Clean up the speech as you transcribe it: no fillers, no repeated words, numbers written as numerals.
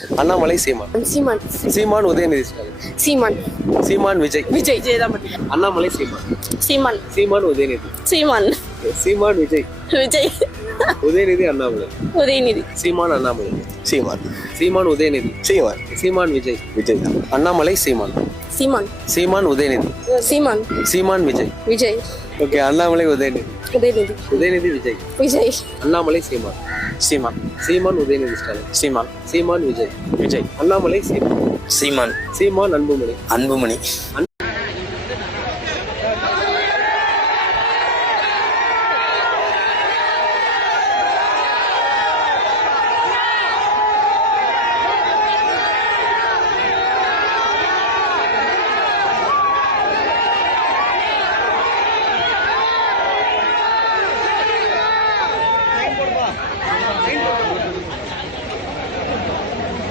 அண்ணாமலை சீமான். சீமான். சீமான் உதயநிதி ஸ்டாலின். சீமான். சீமான் விஜய். விஜய். விஜய் தான் பத்தி. அண்ணாமலை சீமான். சீமான். சீமான் உதயநிதி. சீமான். சீமான் விஜய். விஜய். உதயநிதி அண்ணாமலை. உதயநிதி. சீமான் அண்ணாமலை. சீமான். சீமான் உதயநிதி. சீமான். சீமான் விஜய். விஜய் தான். அண்ணாமலை சீமான். சீமான். சீமான் உதயநிதி. சீமான். சீமான் விஜய். விஜய். ஓகே, அண்ணாமலை உதயநிதி. உதயநிதி. உதயநிதி விஜய். விஜய். அண்ணாமலை சீமான். சீமான். சீமான் உதயநிதி ஸ்டாலின். சீமான். சீமான் விஜய். விஜய். அண்ணாமலை சீமான். சீமான். சீமான் அன்புமணி. அன்புமணி.